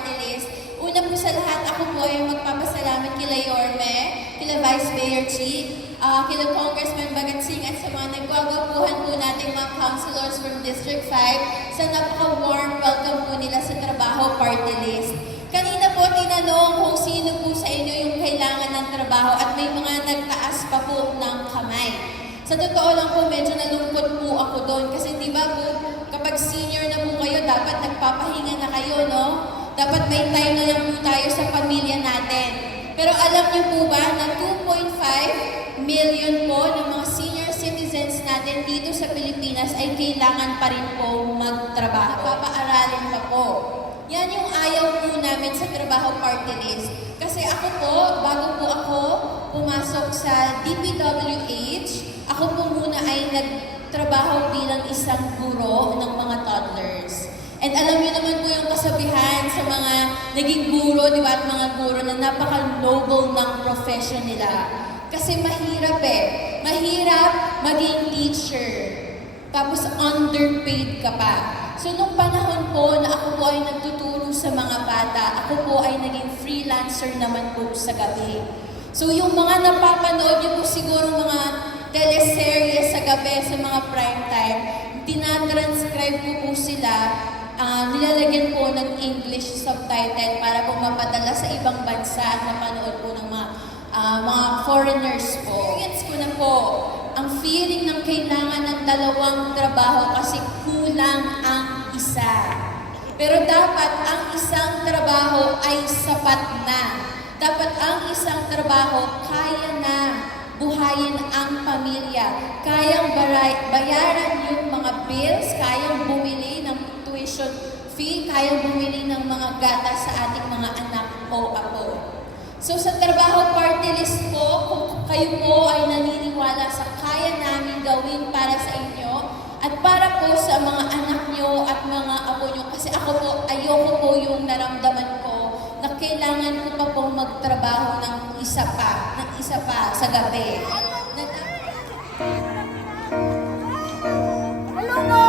Party List. Una po sa lahat, ako po ay magpapasalamat kila Yorme, kila Vice Mayor Chi, kila Congressman Bagat Singh at sa mga nagwagapuhan po nating mga councilors from District 5 sa napaka-warm welcome po nila sa Trabaho Party List. Kanina po tinanong kung sino po sa inyo yung kailangan ng trabaho at may mga nagtaas pa po ng kamay. Sa totoo lang po, medyo nalungkot po ako doon kasi di ba po, kapag senior na po kayo, dapat nagpapahinga na kayo, no? Dapat may time na lang po tayo sa pamilya natin. Pero alam niyo po ba na 2.5 million po ng mga senior citizens natin dito sa Pilipinas ay kailangan pa rin po magtrabaho. Papaaralin pa po. Yan yung ayaw po namin sa Trabaho Party List. Kasi ako po, bago po ako pumasok sa DPWH, ako po muna ay nagtrabaho bilang isang guro ng mga toddlers. And alam niyo naman po yung kasabihan sa mga naging guro, di ba, at mga guro na napaka-noble ng profession nila. Kasi mahirap Mahirap maging teacher. Tapos underpaid ka pa. So nung panahon po na ako po ay nagtuturo sa mga bata, ako po ay naging freelancer naman po sa gabi. So yung mga napapanood niyo po siguro mga teleserye sa gabi, sa mga prime time, tinatranscribe ko po sila, nilalagyan po ng English subtitle para po mapadala sa ibang bansa at mapanood po ng mga foreigners po. Experience ko na po ang feeling ng kailangan ng dalawang trabaho kasi kulang ang isa. Pero dapat ang isang trabaho ay sapat na. Dapat ang isang trabaho kaya na buhayin ang pamilya. Kayang bayaran yung mga bills, kayang bumili ng tuition fee, kayang bumili ng mga gatas sa ating mga anak o apo. So sa Trabaho Party List po, kung kayo po ay naniniwala sa kaya namin gawin para sa inyo at para po sa mga anak nyo at mga apo nyo, kasi ako po, ayoko po yung naramdaman ko na kailangan ko pa pong magtrabaho ng isa pa sa gabi. Hello po!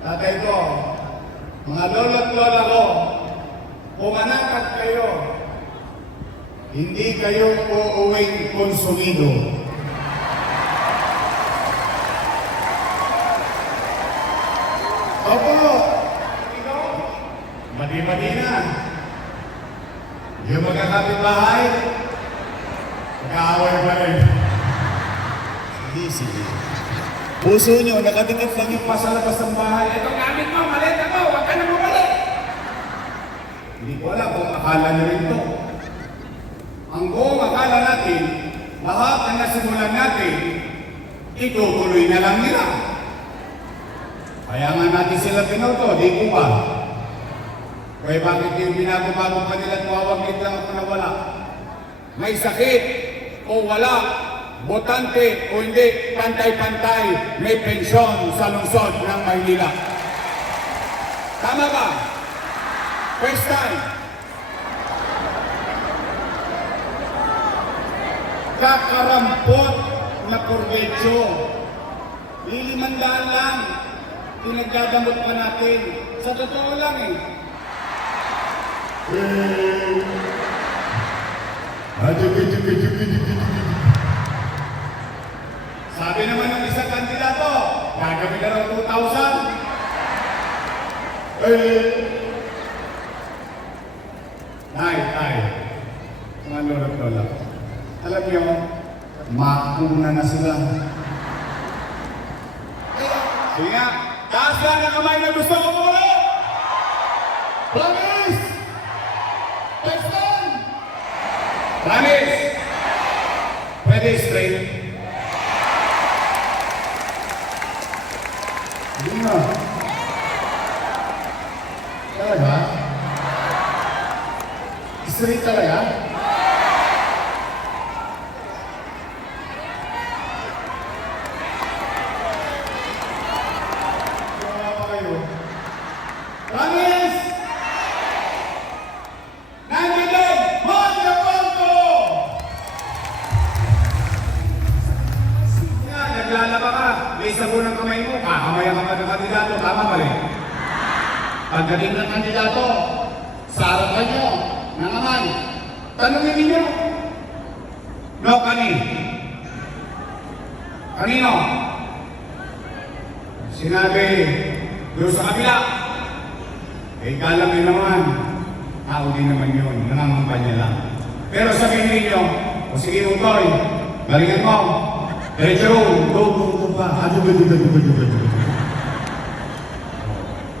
Tatay ko, mga lolo't lola ko, kung anak kayo, hindi kayo uuwing konsumido. Opo, madi-madi na. Yung magkakapit-bahay, magkaaway pa rin. Sige. Puso nyo, nakadikit lang yung pasalabas ng bahay. Ito gamit mo, maleta mo, huwag ka na bumalik. Hindi ko alam kung akala nyo rin to. Ang buong akala natin, lahat na nasimulan natin, itutuloy na lang nila. Kaya nga natin sila pinoto, di ko ba? Kaya bakit yung binago-bago pa nila at mawaglit lang ako na wala? May sakit o wala, botante o hindi, pantay-pantay, may pensyon sa lungsod ng Maynila. Tama ba? First time. Kakarampot na kurbetsyo. Lilimandaan lang. Pinagdadamot pa natin. Sa totoo lang Sabi naman ng isang kandidato, gagawin na raw 2,000. Tay, mga lolo't lola. Alam niyo, makuna na sila. Sige nga, taas lang ang kamay na gusto ko muna! Promise! Question! Promise! Pwede straight. Straight talaga? Wala pa kayo. Promise! Nandiyan! Honda Ponto! Yan, naglalaba ka. May sago ng kamay mo. Kakamayan ka pa ng kandidato. Tama mali. Pagdating ng kandidato, sa harapan nyo, nangaman, tanongin ninyo. No, kanino? Sinabi, doon sa kabila. Eh, kalam nyo naman, tao din naman yun, nangangampanya lang. Pero sabihin ninyo, o sige Utoy, galingan mo, diretso, go pa,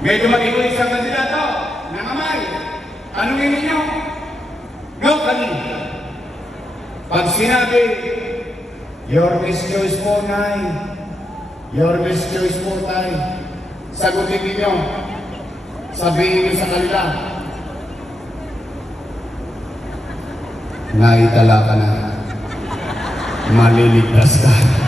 medyo mag-iwis ang kandidato, nangamay, tanongin ninyo, no, pag sinabi, your best choice po, Nay. Your best choice po, Tay. Sagutin ninyo. Sabihin niyo sa kanila. Naitala ka na. Maliligtas ka.